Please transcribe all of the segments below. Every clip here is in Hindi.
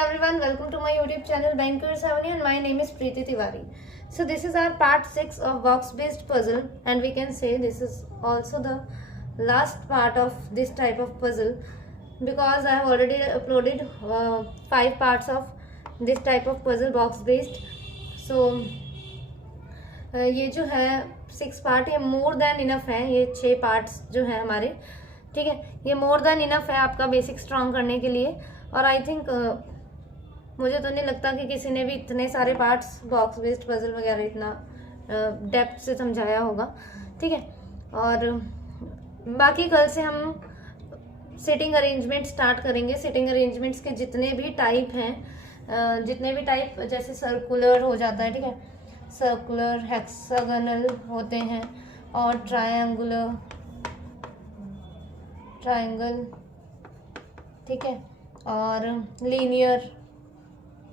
everyone, welcome to my YouTube channel Bankers Avenue and my name is Preeti Tiwari. So this is our part 6 of box based puzzle, and we can say this is also the last part of this type of puzzle because I have already uploaded 5 parts of this type of puzzle box based. So ये जो है 6 पार्ट ये मोर देन इनफ है, ये 6 पार्ट्स जो है हमारे, ठीक है, ये मोर देन इनफ है आपका बेसिक स्ट्रॉन्ग करने के लिए। और आई थिंक मुझे तो नहीं लगता कि किसी ने भी इतने सारे पार्ट्स बॉक्स बेस्ड पजल वगैरह इतना डेप्थ से समझाया होगा, ठीक है। और बाकी कल से हम सिटिंग अरेंजमेंट स्टार्ट करेंगे। सिटिंग अरेंजमेंट्स के जितने भी टाइप हैं, जितने भी टाइप, जैसे सर्कुलर हो जाता है, ठीक है, सर्कुलर, हेक्सागोनल होते हैं और ट्रायंगुलर, ट्रायंगल, ठीक है, और लीनियर,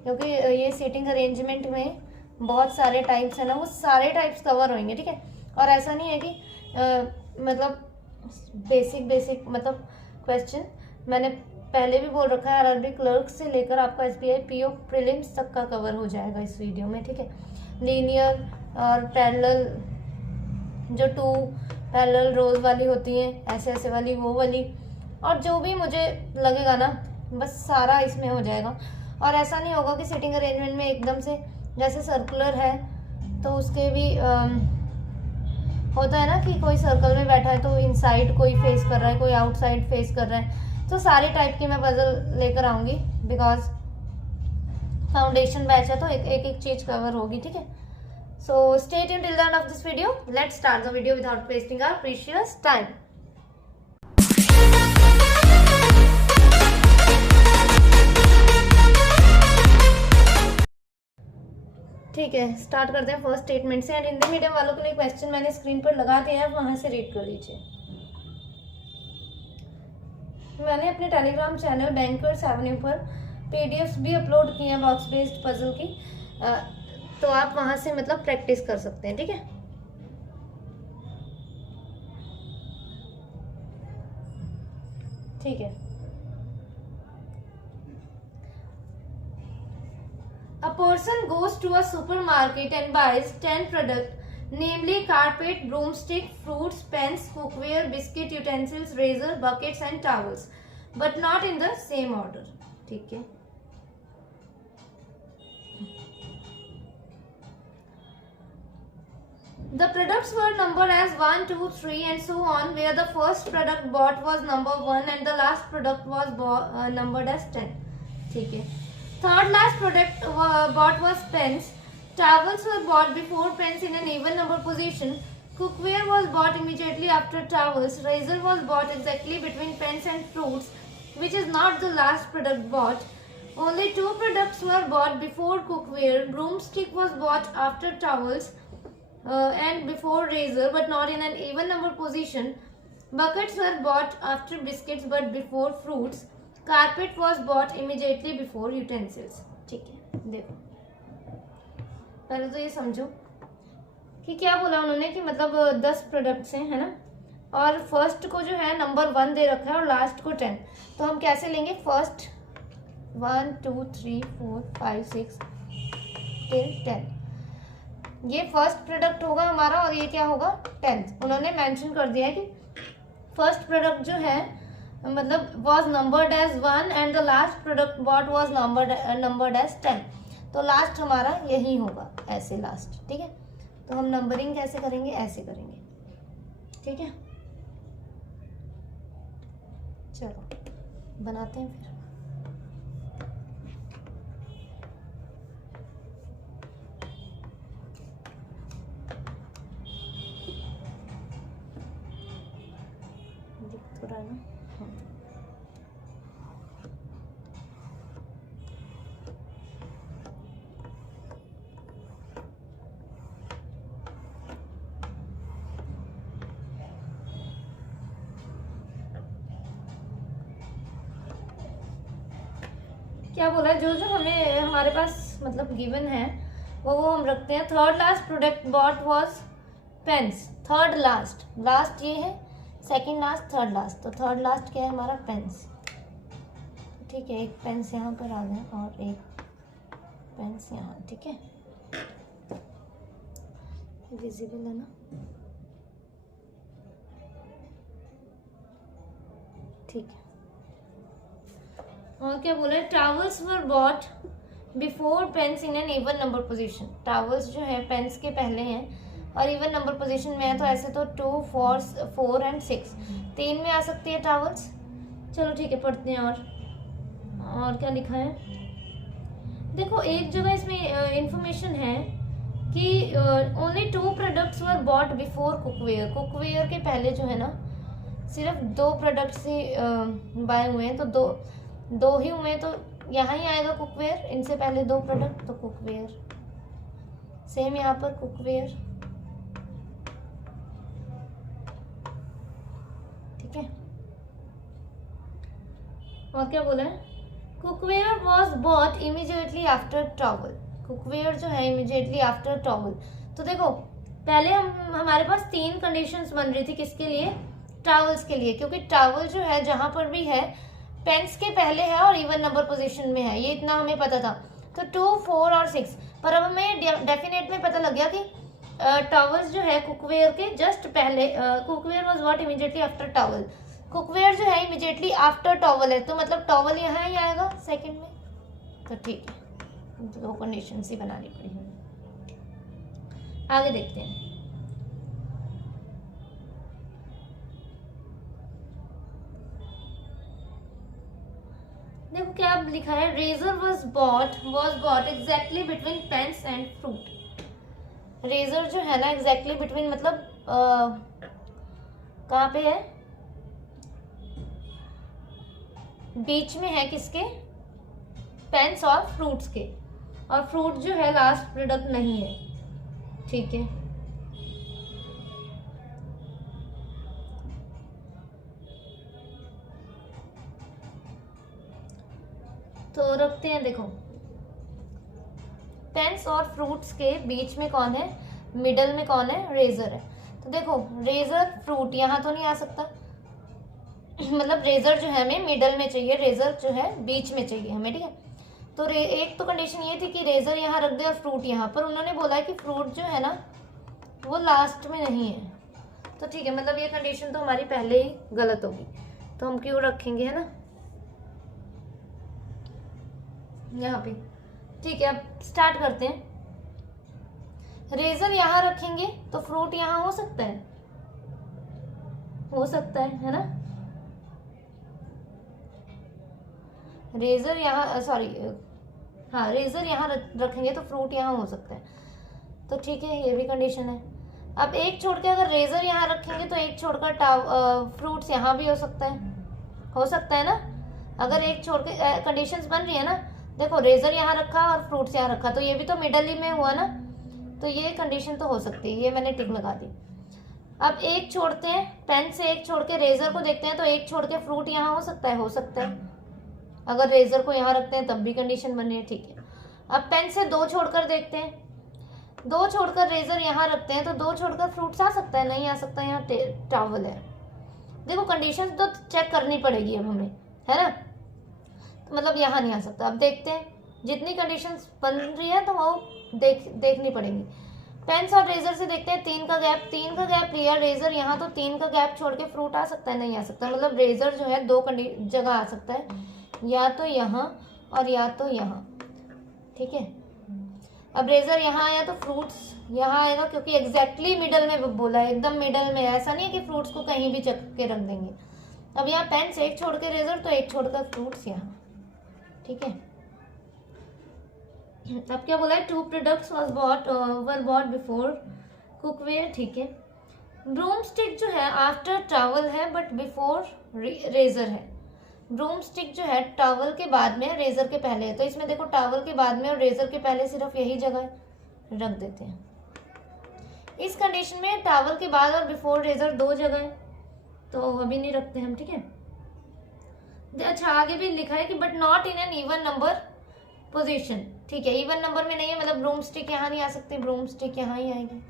क्योंकि ये सीटिंग अरेंजमेंट में बहुत सारे टाइप्स हैं ना, वो सारे टाइप्स कवर होंगे, ठीक है। और ऐसा नहीं है कि मतलब बेसिक मतलब क्वेश्चन मैंने पहले भी बोल रखा है, आरआरबी क्लर्क से लेकर आपका एसबीआई पीओ प्रीलिम्स तक का कवर हो जाएगा इस वीडियो में, ठीक है। लीनियर और पैरेलल, जो 2 पैरेलल रोज वाली होती हैं, ऐसे ऐसे वाली, वो वाली, और जो भी मुझे लगेगा ना बस सारा इसमें हो जाएगा। और ऐसा नहीं होगा कि सिटिंग अरेंजमेंट में एकदम से, जैसे सर्कुलर है तो उसके भी होता है ना कि कोई सर्कल में बैठा है तो इनसाइड कोई फेस कर रहा है, कोई आउटसाइड फेस कर रहा है। तो सारे टाइप की मैं पजल लेकर आऊँगी बिकॉज फाउंडेशन बैच है तो एक चीज़ कवर होगी, ठीक है। So stay tuned till the end of this video. Let's start the video without wasting our precious time. ठीक है, स्टार्ट करते हैं फर्स्ट स्टेटमेंट से। एंड हिंदी मीडियम वालों के लिए क्वेश्चन मैंने स्क्रीन पर लगा दिया है, वहां से रीड कर लीजिए। मैंने अपने टेलीग्राम चैनल बैंकर्स एवेन्यू पर पीडीएफ्स भी अपलोड किए हैं बॉक्स बेस्ड पजल की, तो आप वहां से मतलब प्रैक्टिस कर सकते हैं, ठीक है। ठीक है, a person goes to a supermarket and buys 10 products, namely carpet, broomstick, fruits, pens, cookware, biscuit utensils, razor, buckets and towels, but not in the same order. ठीक है, the products were numbered as 1, 2, 3 and so on, where the first product bought was number 1 and the last product was numbered as 10. ठीक है, third last product bought was pens. Towels were bought before pens in an even number position. Cookware was bought immediately after towels. Razor was bought exactly between pens and fruits, which is not the last product bought. Only 2 products were bought before cookware. Broomstick was bought after towels and before razor, but not in an even number position. Buckets were bought after biscuits but before fruits. Carpet was bought immediately before utensils. ठीक है, देखो पहले तो ये समझो कि क्या बोला उन्होंने कि मतलब 10 प्रोडक्ट्स हैं, है ना, और फर्स्ट को जो है नंबर 1 दे रखा है और लास्ट को 10। तो हम कैसे लेंगे, फर्स्ट 1 2 3 4 5 6 till 10, ये फर्स्ट प्रोडक्ट होगा हमारा और ये क्या होगा 10th। उन्होंने मेंशन कर दिया है कि फर्स्ट प्रोडक्ट जो है मतलब was numbered as 1 and the last product bought was numbered as 10, तो लास्ट हमारा यही होगा, ऐसे लास्ट, ठीक है। तो हम नंबरिंग कैसे करेंगे, ऐसे करेंगे, ठीक है। चलो बनाते हैं फिर। दिख तो रहा है ना, क्या बोला है, जो जो हमें हमारे पास मतलब गिवन है वो हम रखते हैं। Third last product bought was pens, third last, last ये है, सेकंड लास्ट, थर्ड लास्ट, तो थर्ड लास्ट क्या है हमारा पेन्स, ठीक है, एक पेंस यहाँ पर आ गए और एक पेंस यहाँ, ठीक है, विजिबल है ना। ठीक है, और क्या बोला है, towels were bought before pens in an even number position. Towels जो है पेन्स के पहले हैं और इवन नंबर पोजीशन में है, तो ऐसे तो 2, 4 एंड 6 3 में आ सकती है टावल्स। चलो ठीक है, पढ़ते हैं और क्या लिखा है। देखो एक जगह इसमें इंफॉर्मेशन है कि ओनली 2 प्रोडक्ट्स वर बॉट बिफोर कुकवेयर। कुकवेयर के पहले जो है ना सिर्फ 2 प्रोडक्ट्स ही बाय हुए हैं, तो दो ही हुए, तो यहाँ ही आएगा कुकवेयर। इनसे पहले 2 प्रोडक्ट, तो कुकवेयर। सेम यहाँ पर कुकवेयर, ठीक है। और क्या बोला है, cookware was bought immediately after towel. Cookware जो है इमीडिएटली आफ्टर टॉवल। तो देखो पहले हमारे पास 3 कंडीशंस बन रही थी, किसके लिए, टावल्स के लिए, क्योंकि टावल जो है जहां पर भी है पेन्स के पहले है और इवन नंबर पोजीशन में है, ये इतना हमें पता था। तो 2, 4 और 6, पर अब हमें डेफिनेट में पता लग गया कि टावल्स जो है कुकवेयर के जस्ट पहले, cookware was what immediately after towel. Cookware जो है इमीडिएटली आफ्टर टॉवल है, तो मतलब टॉवल यहाँ ही आएगा सेकंड में। तो ठीक है, 2 कंडीशन ही बनानी पड़ी है। आगे देखते हैं। देखो क्या लिखा है, razor was bought exactly between pens and fruit. Razor जो है ना एग्जैक्टली बिटवीन मतलब कहाँ पे है, बीच में है, किसके, पेन्स और फ्रूट्स के, और फ्रूट जो है लास्ट प्रोडक्ट नहीं है, ठीक है। तो रखते हैं, देखो पेन्स और फ्रूट्स के बीच में कौन है, मिडल में कौन है, रेजर है। तो देखो रेजर फ्रूट यहाँ तो नहीं आ सकता, मतलब रेजर जो है हमें मिडल में चाहिए, रेजर जो है बीच में चाहिए हमें, ठीक है। तो एक तो कंडीशन ये थी कि रेजर यहाँ रख दे और फ्रूट यहाँ पर, उन्होंने बोला है कि फ्रूट जो है ना वो लास्ट में नहीं है, तो ठीक है, मतलब ये कंडीशन तो हमारी पहले ही गलत होगी, तो हम क्यों रखेंगे, है ना, यहाँ पे। ठीक है, अब स्टार्ट करते हैं। रेजर यहाँ रखेंगे तो फ्रूट यहाँ हो सकता है ना। रेजर यहाँ हाँ रेजर यहाँ रखेंगे तो फ्रूट यहाँ हो सकता है, तो ठीक है, ये भी कंडीशन है। अब एक छोड़ के अगर रेजर यहाँ रखेंगे तो एक छोड़कर फ्रूट्स यहाँ भी हो सकता है ना। अगर एक छोड़ के कंडीशंस बन रही है ना, देखो रेजर यहाँ रखा और फ्रूट्स यहाँ रखा, तो ये भी तो मिडल ही में हुआ ना, तो ये कंडीशन तो हो सकती है, ये मैंने टिक लगा दी। अब एक छोड़ते हैं, पेन से एक छोड़ के रेजर को देखते हैं, तो एक छोड़ के फ्रूट यहाँ हो सकता है। अगर रेजर को यहाँ रखते हैं तब भी कंडीशन बनी है, ठीक है। अब पेन से 2 छोड़कर देखते हैं, 2 छोड़कर रेजर यहाँ रखते हैं, तो 2 छोड़कर फ्रूट्स आ सकता है, नहीं आ सकता, यहाँ टॉवल है। देखो कंडीशन तो चेक करनी पड़ेगी अब हमें, है ना, तो मतलब यहाँ नहीं आ सकता। अब देखते हैं, जितनी कंडीशंस बन रही है तो वो देखनी पड़ेगी। पेन्स और रेजर से देखते हैं, 3 का गैप लिया रेजर यहाँ, तो 3 का गैप छोड़ के फ्रूट आ सकता है, नहीं आ सकता। मतलब रेजर जो है 2 जगह आ सकता है, या तो यहाँ और या तो यहाँ, ठीक है। अब रेजर यहाँ आया तो फ्रूट्स यहाँ आएगा, क्योंकि एग्जैक्टली मिडल में बोला है, एकदम मिडल में, ऐसा नहीं है कि फ्रूट्स को कहीं भी चक के रख देंगे। अब यहाँ पेन से एक छोड़ के रेजर, तो एक छोड़कर फ्रूट्स यहाँ, ठीक है। अब क्या बोला है, 2 प्रोडक्ट्स वर बॉट बिफोर कुकवेयर, ठीक है। ब्रूम स्टिक जो है आफ्टर टॉवल है बट बिफोर रेजर है। ब्रूम स्टिक जो है टॉवल के बाद में, रेजर के पहले है, तो इसमें देखो टॉवल के बाद में और रेजर के पहले सिर्फ यही जगह रख देते हैं। इस कंडीशन में टॉवल के बाद और बिफोर रेजर 2 जगह है, तो अभी नहीं रखते हम, ठीक है। अच्छा आगे भी लिखा है कि but not in an even number position, ठीक है, इवन नंबर में नहीं है, मतलब ब्रूम स्टिक यहाँ नहीं आ सकती, ब्रूम स्टिक यहाँ ही आएगी।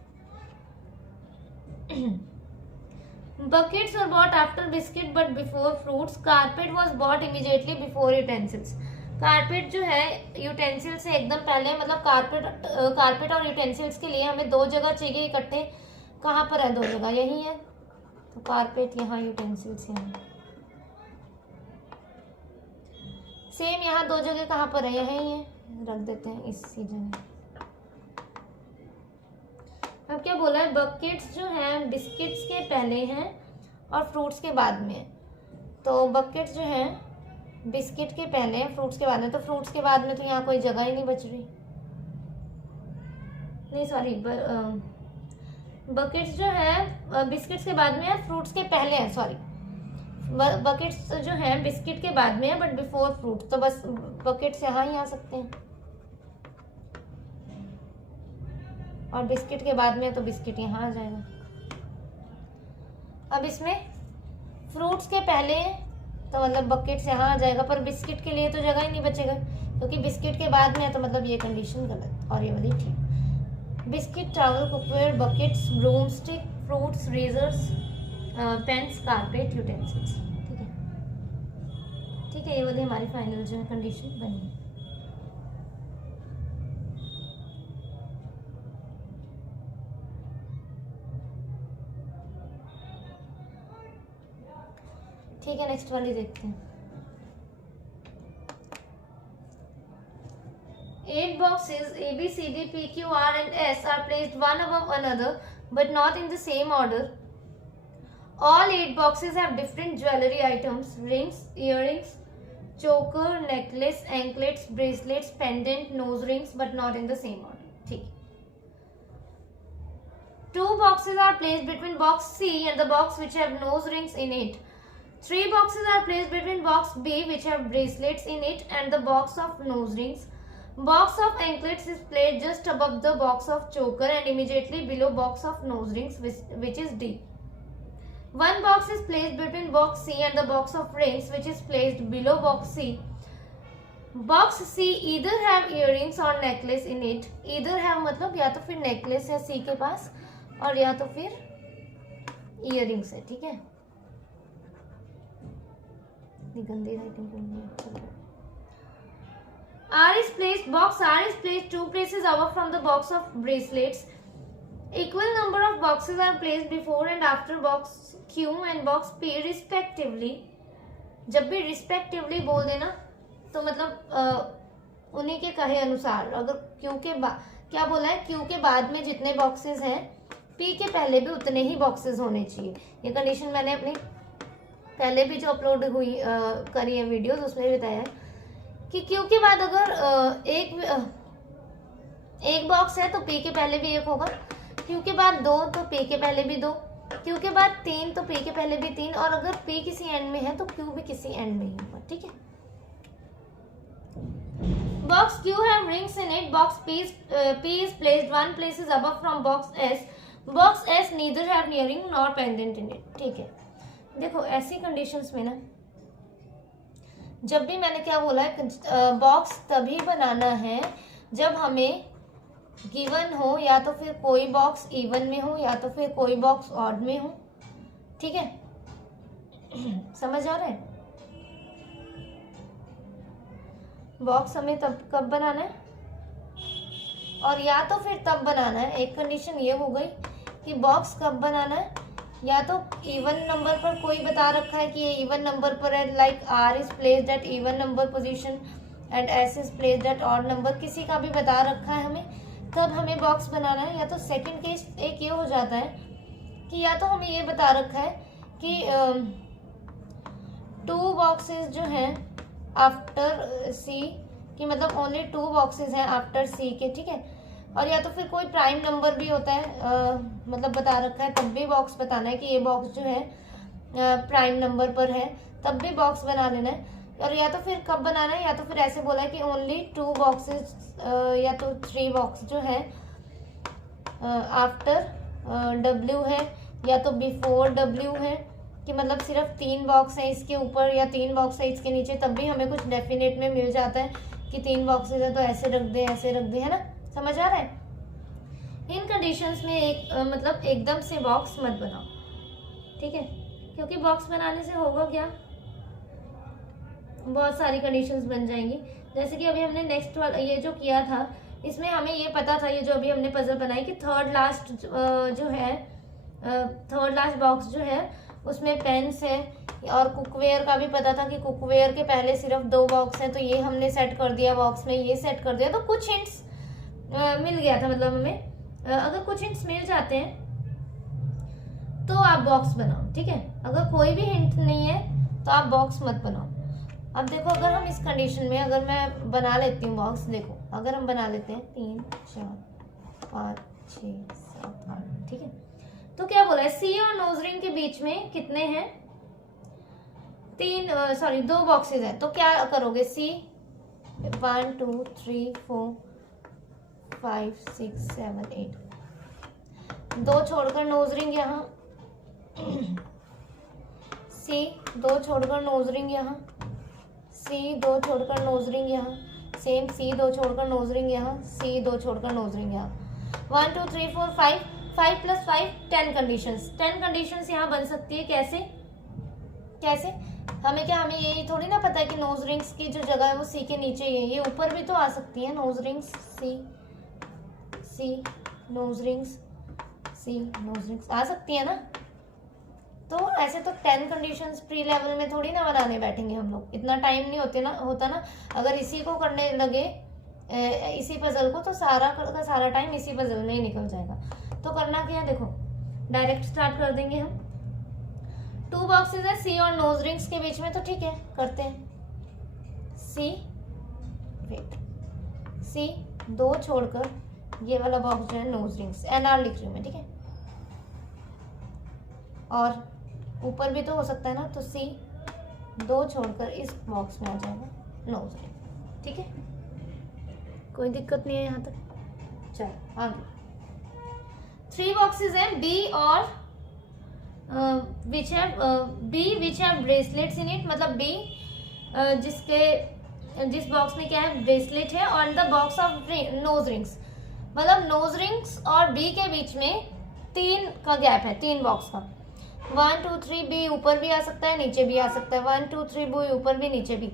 Buckets were bought after biscuit but before fruits. Carpet was bought immediately before utensils. Carpet जो है यूटेंसिल से एकदम पहले, मतलब कारपेट और यूटेंसिल्स के लिए हमें दो जगह चाहिए इकट्ठे. कहाँ पर है दो जगह? यही है. तो कारपेट यहाँ, यूटेंसिल्स यहाँ. सेम यहाँ दो जगह कहाँ पर है? यही है. रख देते हैं इसी जगह. अब क्या बोला है? बकेट्स जो हैं बिस्किट्स के पहले हैं और फ्रूट्स के बाद में. तो बकेट्स जो हैं बिस्किट के पहले हैं, फ्रूट्स के बाद में. तो फ्रूट्स के बाद में तो यहाँ कोई जगह ही नहीं बच रही. नहीं सॉरी, बकेट्स जो है बिस्किट्स के बाद में है, फ्रूट्स के पहले हैं. सॉरी, बकेट्स जो हैं बिस्किट के बाद में है बट बिफोर फ्रूट. तो बस बकेट्स यहाँ ही आ सकते हैं और बिस्किट के बाद में तो बिस्किट यहाँ आ जाएगा. अब इसमें फ्रूट्स के पहले तो मतलब बकेट्स यहाँ आ जाएगा, पर बिस्किट के लिए तो जगह ही नहीं बचेगा क्योंकि बिस्किट के बाद में है. तो मतलब ये कंडीशन गलत और ये वाली ठीक. Biscuit, towel, cookware, buckets, broom stick, fruits, razors, pens, carpet, utensils. ठीक है, ठीक है. ये वाली हमारी फाइनल जो है कंडीशन बनी है. ठीक है, नेक्स्ट वाली देखते हैं. 8 boxes A, B, C, D, P, Q, R and S are placed one above another but not in the same order. All 8 boxes have different jewelry items: rings, earrings, choker, necklace, anklets, bracelets, pendant, nose rings, but not in the same order. ठीक. 2 boxes are placed between box C and the box which have nose rings in it. 3 boxes are placed between box B which have bracelets in it and the box of nose rings. Box of anklets is placed just above the box of choker and immediately below box of nose rings, which is D. 1 box is placed between box C and the box of rings, which is placed below box C. Box C either have earrings or necklace in it. Either have मतलब या तो फिर necklace है C के पास और या तो फिर earrings है. ठीक है, गंदी राइटिंग करनी है. R is placed, box R is placed 2 places above from the box of bracelets. Equal number of boxes are placed before and after box Q and box P respectively. जब भी respectively बोल देना तो मतलब उन्हीं के कहे अनुसार. अगर Q के बाद क्या बोला है? Q के बाद में जितने बॉक्सेस हैं P के पहले भी उतने ही बॉक्सेस होने चाहिए. ये कंडीशन मैंने अपनी पहले भी जो अपलोड हुई करी है वीडियोस उसमें भी बताया है कि क्यू के बाद अगर एक बॉक्स है तो पी के पहले भी एक होगा. क्यू के बाद 2 तो पी के पहले भी 2. क्यू के बाद 3 तो पी के पहले भी 3. और अगर पी किसी एंड में है तो क्यू भी किसी एंड में ही होगा. ठीक है. Box Q have rings in it. Box P is placed 1 places above from box S. Box S neither have nearing nor pendant in it. ठीक है, देखो ऐसी कंडीशंस में ना जब भी मैंने क्या बोला है, बॉक्स तभी बनाना है जब हमें गिवन हो या तो फिर कोई बॉक्स इवन में हो या तो फिर कोई बॉक्स ऑड में हो. ठीक है, समझ आ रहा है? बॉक्स हमें तब कब बनाना है और या तो फिर तब बनाना है. एक कंडीशन ये हो गई कि बॉक्स कब बनाना है, या तो इवन नंबर पर कोई बता रखा है कि ये इवन नंबर पर है, like R is placed at even number position and S is placed at odd number. किसी का भी बता रखा है हमें, तब हमें बॉक्स बनाना है. या तो सेकंड केस एक ये हो जाता है कि या तो हमें ये बता रखा है कि 2 बॉक्सेस जो हैं आफ्टर C, कि मतलब ओनली 2 बॉक्सेस हैं आफ्टर C के. ठीक है, और या तो फिर कोई प्राइम नंबर भी होता है, मतलब बता रखा है, तब भी बॉक्स बताना है कि ये बॉक्स जो है प्राइम नंबर पर है, तब भी बॉक्स बना लेना है. और या तो फिर कब बनाना है, या तो फिर ऐसे बोला है कि ओनली 2 बॉक्सेस या तो 3 बॉक्स जो है आफ्टर W है या तो बिफोर W है, कि मतलब सिर्फ 3 बॉक्स हैं इसके ऊपर या 3 बॉक्स है इसके नीचे, तब भी हमें कुछ डेफिनेट में मिल जाता है कि 3 बॉक्सेस है तो ऐसे रख दे, ऐसे रख दे. है ना, समझ आ रहा है? इन कंडीशंस में मतलब एकदम से बॉक्स मत बनाओ. ठीक है, क्योंकि बॉक्स बनाने से होगा क्या, बहुत सारी कंडीशंस बन जाएंगी। जैसे कि अभी हमने नेक्स्ट वाला ये जो किया था, इसमें हमें ये पता था, ये जो अभी हमने पजल बनाई कि थर्ड लास्ट जो है, थर्ड लास्ट बॉक्स जो है उसमें पेन्स है, और कुकवेयर का भी पता था कि कुकवेयर के पहले सिर्फ 2 बॉक्स हैं, तो ये हमने सेट कर दिया बॉक्स में, ये सेट कर दिया। तो कुछ हिंट्स मिल गया था, मतलब हमें अगर कुछ हिंट्स मिल जाते हैं तो आप बॉक्स बनाओ, ठीक है। अगर कोई भी हिंट नहीं है तो आप बॉक्स मत बनाओ। अब देखो, अगर हम इस कंडीशन में, अगर मैं बना लेती हूँ बॉक्स, देखो अगर हम बना लेते हैं 3 4 5 6 7 8, ठीक है। तो क्या बोला है, सी और नोज रिंग के बीच में कितने हैं, 2 बॉक्सेस हैं। तो क्या करोगे, सी 1 2 3 4 5 6 7 8, 2 छोड़कर नोज रिंग यहाँ, सी 2 छोड़कर नोज रिंग यहाँ, सी 2 छोड़कर नोज रिंग यहाँ, सेम सी 2 छोड़कर नोज रिंग यहाँ, सी 2 छोड़कर नोज रिंग यहाँ। 1 2 3 4 5, 5 + 5 10 कंडीशंस, 10 कंडीशंस यहाँ बन सकती है। कैसे कैसे, हमें क्या, हमें यही थोड़ी ना पता है कि नोज रिंग्स की जो जगह है वो सी के नीचे ही है, ये ऊपर भी तो आ सकती है नोज रिंग्स, सी नोज रिंग्स, सी नोज रिंग्स आ सकती है ना। तो ऐसे तो 10 कंडीशंस प्री लेवल में थोड़ी ना बनाने बैठेंगे हम लोग, इतना टाइम नहीं होता ना। अगर इसी को करने लगे, इसी पजल को, तो सारा का सारा टाइम इसी पजल में ही निकल जाएगा। तो करना क्या है, देखो डायरेक्ट स्टार्ट कर देंगे हम। 2 बॉक्सेस है सी और नोज रिंग्स के बीच में, तो ठीक है करते हैं। सी 2 छोड़कर ये वाला बॉक्स जो है नोज रिंग्स, NR लिख रही हूँ मैं, ठीक है। और ऊपर भी तो हो सकता है ना, तो सी 2 छोड़कर इस बॉक्स में आ जाएगा नोज रिंग, ठीक है। कोई दिक्कत नहीं है यहाँ तक। चलो आगे, 3 बॉक्सेस हैं बी और विच हैव ब्रेसलेट्स इन इट, मतलब बी जिस बॉक्स में क्या है, ब्रेसलेट है, और the box of nose rings, मतलब नोज रिंग्स और बी के बीच में 3 का गैप है, 3 बॉक्स का। 1 2 3 बी ऊपर भी आ सकता है, नीचे भी आ सकता है, 1 2 3 बी ऊपर भी नीचे भी।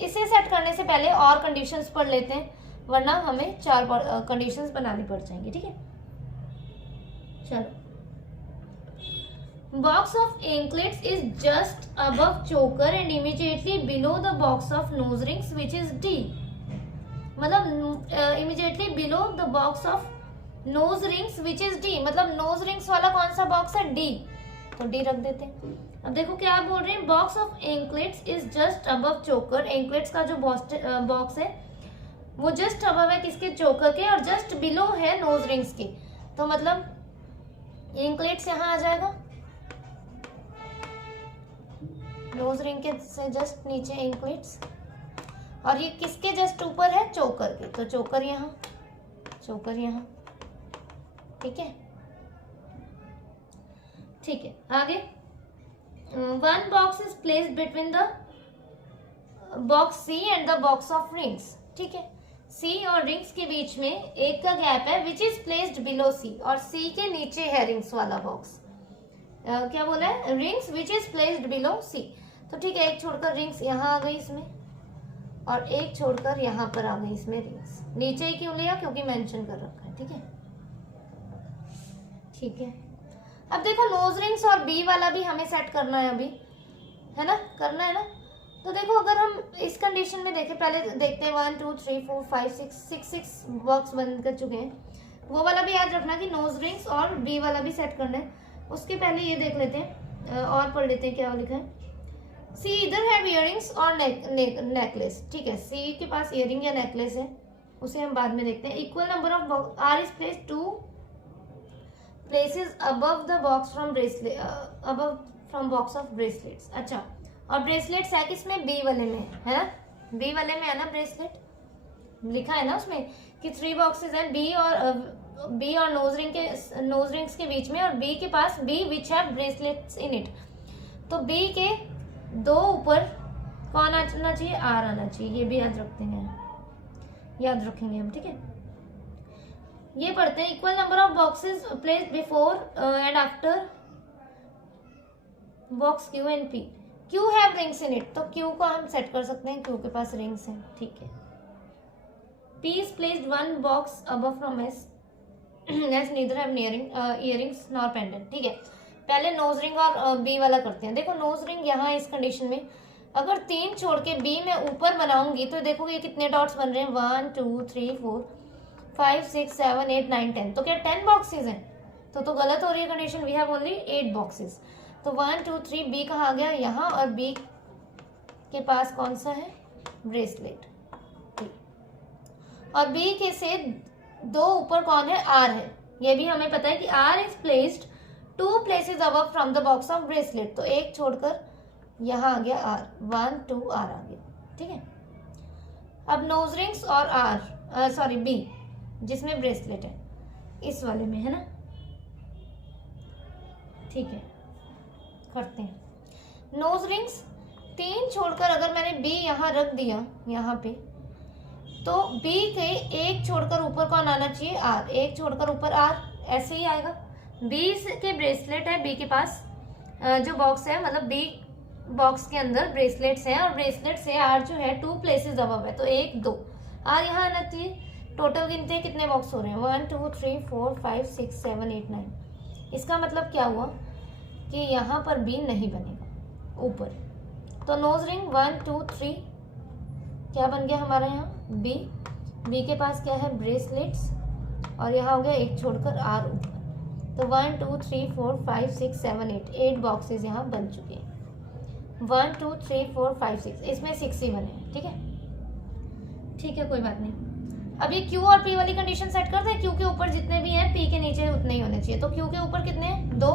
इसे सेट करने से पहले और कंडीशंस पढ़ लेते हैं, वरना हमें 4 कंडीशंस बनानी पड़ जाएंगी, ठीक है। चलो, box of anklets is just above choker and immediately below the box of nose rings which is D, मतलब immediately below the box of nose rings which is D, मतलब नोज रिंग्स वाला कौन सा बॉक्स है, डी, तो डी रख देते हैं। अब देखो क्या बोल रहे हैं, box of anklets is just above चोकर, एंकलेट्स का जो बॉक्स है वो जस्ट अबव है किसके, चोकर के, और जस्ट बिलो है नोज रिंग्स के, तो मतलब एंकलेट्स यहाँ आ जाएगा, नोज रिंग के से जस्ट नीचे एंकलेट्स, और ये किसके जस्ट ऊपर है, चोकर के, तो चोकर यहाँ, चोकर यहाँ, ठीक है। ठीक है, आगे 1 box is placed between the box C and the box of rings, ठीक है। सी और रिंग्स के बीच में एक का गैप है, विच इज प्लेस्ड बिलो सी, और सी के नीचे है रिंग्स वाला बॉक्स। क्या बोला है, rings which is placed below C, तो ठीक है, एक छोड़कर रिंग्स यहाँ आ गई इसमें, और एक छोड़कर यहाँ पर आ गई इसमें रिंग्स। नीचे ही क्यों लिया, क्योंकि मेंशन कर रखा है, ठीक है। ठीक है, अब देखो नोज रिंग्स और बी वाला भी हमें सेट करना है अभी, है ना, करना है ना। तो देखो अगर हम इस कंडीशन में देखें, पहले देखते हैं 1 2 3 4 5 6 बॉक्स बंद कर चुके हैं, वो वाला भी याद रखना कि नोज रिंग्स और बी वाला भी सेट करना है। उसके पहले ये देख लेते हैं और पढ़ लेते हैं क्या लिखा है। सी इधर है इयरिंग्स और नेकलेस, ठीक है, सी के पास इयरिंग या नेकलेस है, उसे हम बाद में देखते हैं। Equal number of R is placed 2 places above the box from bracelet, above from box of bracelets. अच्छा, और ब्रेसलेट्स है किसमें, बी वाले में है ना, बी वाले में है ना ब्रेसलेट, लिखा है ना उसमें कि 3 बॉक्सेस है, बी और नोज रिंग्स के बीच में, और बी के पास B which have bracelets in it, तो बी के 2 ऊपर कौन आना चाहिए, आर आना चाहिए, ये भी याद याद रखेंगे हम, ठीक है। ये पढ़ते हैं, equal number of boxes placed before and after box Q and P, Q have rings in it, तो क्यू को हम सेट कर सकते हैं, क्यू के पास रिंग्स हैं, ठीक है। P is placed one box above from S, S neither have earrings nor pendant, ठीक है। पहले नोज रिंग और बी वाला करते हैं। देखो नोज रिंग यहाँ इस कंडीशन में अगर 3 छोड़ के बी में ऊपर बनाऊंगी तो देखो ये कितने डॉट्स बन रहे हैं, 1 2 3 4 5 6 7 8 9 10, तो क्या 10 बॉक्सेस हैं? तो गलत हो रही है condition, we have only 8 boxes. तो 1 2 3 बी कहाँ आ गया यहाँ, और बी के पास कौन सा है, ब्रेसलेट, और बी के से 2 ऊपर कौन है, आर है। ये भी हमें पता है कि R is placed 2 places above from the box of bracelet, तो एक छोड़कर यहाँ आ गया आर, 1 2 आर आ गया, ठीक है। अब नोज रिंग्स और आर सॉरी बी जिसमें ब्रेसलेट है इस वाले में है ना, ठीक है, करते हैं। नोज रिंग्स 3 छोड़कर अगर मैंने बी यहाँ रख दिया यहाँ पे, तो बी के एक छोड़कर ऊपर कौन आना चाहिए, आर, एक छोड़कर ऊपर आर, ऐसे ही आएगा। बी के ब्रेसलेट है, बी के पास जो बॉक्स है, मतलब बी बॉक्स के अंदर ब्रेसलेट्स हैं, और ब्रेसलेट से आर जो है 2 प्लेसेस अबव है, तो 1 2 आर यहाँ आना चाहिए। टोटल गिनते हैं कितने बॉक्स हो रहे हैं, 1 2 3 4 5 6 7 8 9। इसका मतलब क्या हुआ कि यहाँ पर बी नहीं बनेगा ऊपर, तो नोज रिंग 1 2 3 क्या बन गया हमारा यहाँ, बी, बी के पास क्या है, ब्रेसलेट्स, और यहाँ हो गया एक छोड़कर आर ऊपर, तो 1 2 3 4 5 6 7 8 बॉक्सेस यहाँ बन चुके हैं। 1 2 3 4 5 6, इसमें 6 ही बने हैं, ठीक है, ठीक है, कोई बात नहीं। अब ये क्यू और पी वाली कंडीशन सेट करते हैं। क्यू के ऊपर जितने भी हैं पी के नीचे उतने ही होने चाहिए, तो क्यू के ऊपर कितने हैं, 2,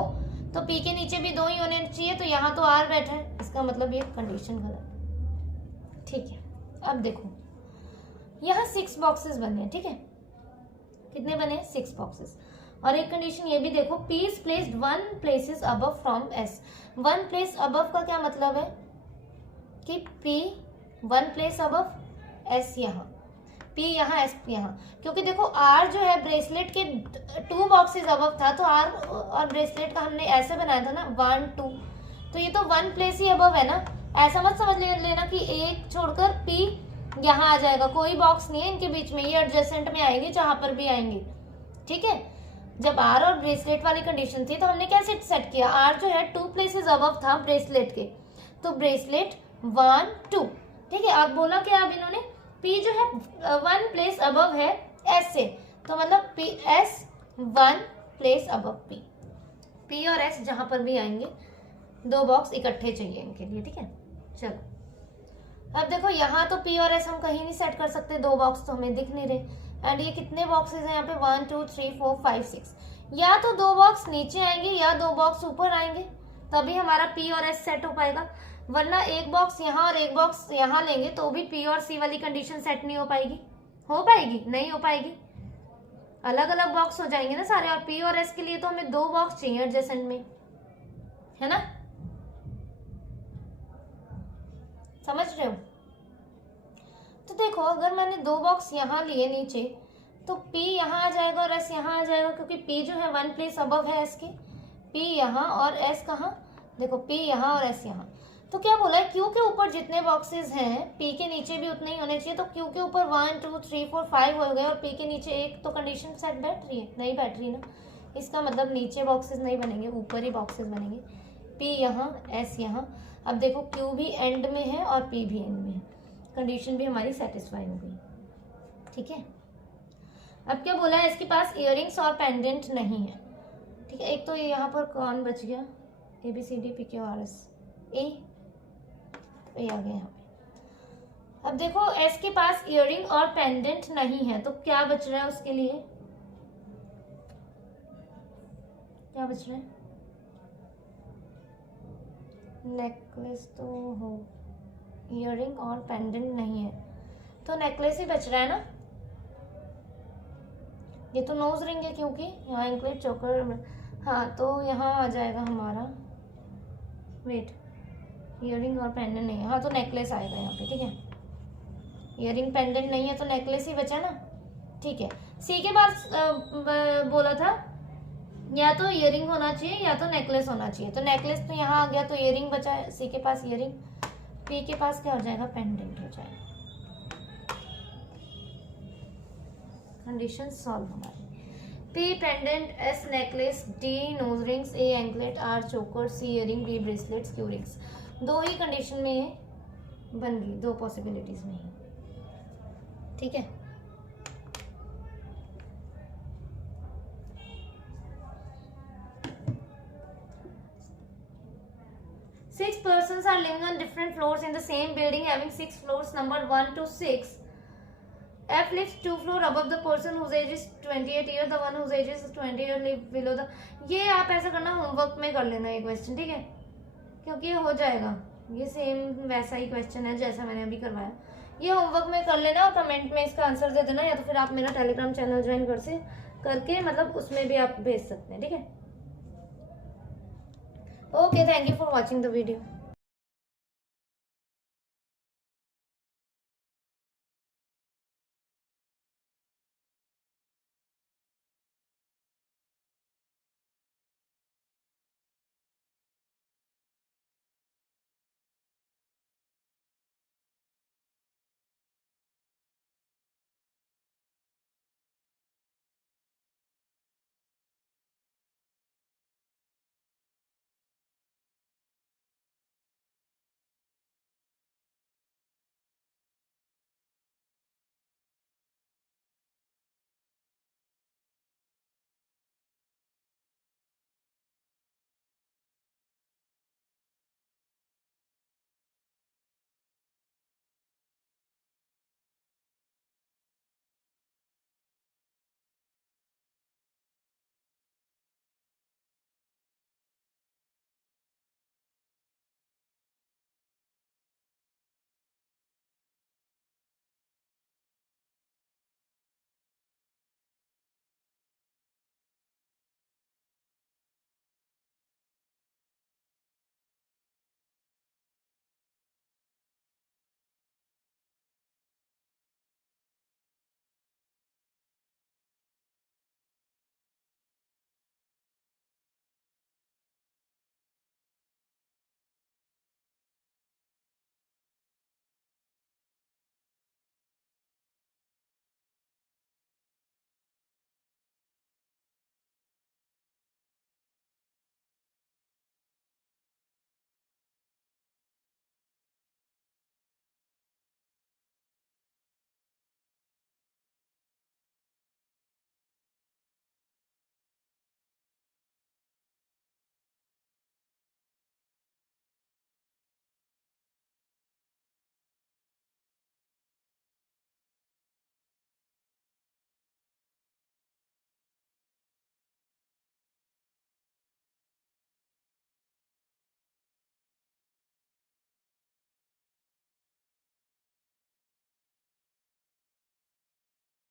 तो पी के नीचे भी 2 ही होने चाहिए, तो यहाँ तो आर बैठा है, इसका मतलब ये कंडीशन गलत, ठीक है। अब देखो यहाँ 6 बॉक्सेस बने हैं, ठीक है, कितने बने, 6 बॉक्सेस। और एक कंडीशन ये भी देखो, P is placed 1 places above from S। 1 place above का क्या मतलब है कि P 1 place above, S यहाँ, P यहाँ, S यहाँ, क्योंकि देखो R जो है ब्रेसलेट के 2 बॉक्सेस अबव था, तो R और ब्रेसलेट का हमने ऐसे बनाया था ना 1 2, तो ये तो 1 प्लेस ही अबव है ना। ऐसा मत समझ लेना कि एक छोड़कर P यहाँ आ जाएगा, कोई बॉक्स नहीं है इनके बीच में, ये एडजेसेंट में आएंगे जहां पर भी आएंगे, ठीक है। जब आर और ब्रेसलेट वाली कंडीशन थी तो हमने कैसे सेट किया, आर जो है 2 प्लेसेस अबव था ब्रेसलेट के, तो ब्रेसलेट 1 2, ठीक है। और बोला क्या अब इन्होंने, पी जो है 1 प्लेस अबव है एस से, तो मतलब P S 1 place above P, P और एस जहां पर भी आएंगे 2 बॉक्स इकट्ठे चाहिए इनके लिए, ठीक है। चलो अब देखो यहाँ तो पी और एस हम कहीं नहीं सेट कर सकते, 2 बॉक्स तो हमें दिख नहीं रहे, एंड ये कितने बॉक्सेस हैं यहाँ पे, 1 2 3 4 5 6, या तो 2 बॉक्स नीचे आएंगे या 2 बॉक्स ऊपर आएंगे, तभी हमारा पी और एस सेट हो पाएगा, वरना एक बॉक्स यहाँ और एक बॉक्स यहाँ लेंगे तो भी पी और सी वाली कंडीशन सेट नहीं हो पाएगी, हो पाएगी, नहीं हो पाएगी, अलग अलग बॉक्स हो जाएंगे ना सारे, और पी और एस के लिए तो हमें 2 बॉक्स चाहिए एडजेसेंट में, है ना, समझ रहे हो। तो देखो अगर मैंने 2 बॉक्स यहाँ लिए नीचे, तो P यहाँ आ जाएगा और S यहाँ आ जाएगा, क्योंकि P जो है 1 प्लेस अबव है S के, P यहाँ और S कहाँ, देखो P यहाँ और S यहाँ। तो क्या बोला है, Q के ऊपर जितने बॉक्सेस हैं P के नीचे भी उतने ही होने चाहिए, तो Q के ऊपर 1 2 3 4 5 हो गए, और P के नीचे एक, तो कंडीशन सेट बैठ रही है, नहीं बैठ रही ना, इसका मतलब नीचे बॉक्सेस नहीं बनेंगे, ऊपर ही बॉक्सेस बनेंगे, P यहाँ S यहाँ। अब देखो Q भी एंड में है और P भी एंड में है, कंडीशन भी हमारी सेटिस्फाई हो गई, ठीक है। अब क्या बोला है, इसके पास इयररिंग्स और पेंडेंट नहीं है, ठीक है। एक तो यहाँ पर कौन बच गया, ABCDPQRS, ए आ गया यहाँ पे। अब देखो S के पास इयररिंग और पेंडेंट नहीं है, तो क्या बच रहा है उसके लिए, क्या बच रहा है, नेकलेस तो हो, इयररिंग और पेंडेंट नहीं है, तो नेकलेस ही बच रहा है ना, ये तो नोज रिंग है क्योंकि यहाँ इंक्लूड चोकर, हाँ तो यहाँ आ जाएगा हमारा, वेट, इयररिंग और पेंडेंट नहीं है, हाँ तो नेकलेस आएगा यहाँ पे, ठीक है। इयररिंग पेंडेंट नहीं है तो नेकलेस ही बचा ना, ठीक है। सी के पास बोला था या तो इयरिंग होना चाहिए या तो नेकलेस होना चाहिए। तो नेकलेस तो यहाँ आ गया, तो इयरिंग बचा है, सी के पास इयरिंग, पी के पास क्या हो जाएगा, पेंडेंट हो जाएगा। कंडीशन सॉल्व हमारी। P pendant, S necklace, D nose rings, A anklet, R choker, C earring, D bracelets, Q rings. दो ही कंडीशन में ये बन गई, दो पॉसिबिलिटीज में ही, ठीक है। Six persons are living on different floors in the same building having 6 floors numbered 1 to 6. F lives 2 floors above the person whose age is 28 years. The one whose age is 20 years live below the. ये आप ऐसा करना, होमवर्क में कर लेना ये क्वेश्चन, ठीक है, क्योंकि ये हो जाएगा। ये सेम वैसा ही क्वेश्चन है जैसा मैंने अभी करवाया। ये होमवर्क में कर लेना और कमेंट में इसका आंसर दे देना, या तो फिर आप मेरा टेलीग्राम चैनल ज्वाइन करके मतलब उसमें भी आप भेज सकते हैं, ठीक है। Okay, thank you for watching the video.